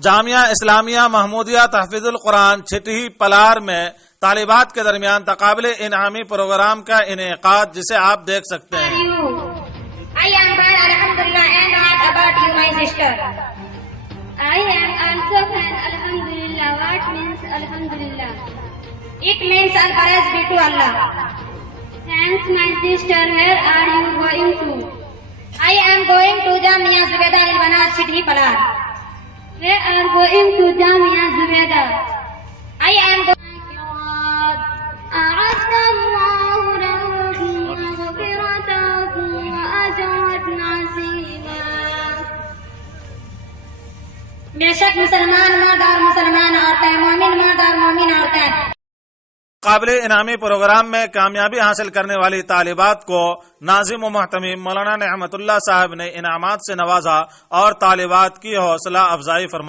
जामिया इस्लामिया महमूदिया तहफीजुल कुरान छिटही पलार में तालिबात के दरमियान तकाबले इनामी प्रोग्राम का इनेकाद, जिसे आप देख सकते हैं। I am fine, alhamdulillah, and what about you, my sister? I am also fine, alhamdulillah. What means alhamdulillah? It means all praise be to Allah. Thanks, my sister. Where are you going to? I am going to Jamia Zubeda Al-Banat City Palar. We are going to Jamia Zubeda. I am going. أعد الله لهم مغفرة وأجرا عظيما. बेशक मुसलमान मर्द और मुसलमान औरतें, मोमिन मर्द और मोमिन औरतें काबिल इनामी प्रोग्राम में कामयाबी हासिल करने वाली तालिबात को नाजिम व मोहतमीम मौलाना नेहमतुल्लाह साहब ने इनामात से नवाजा और तालिबात की हौसला अफजाई फरमाई।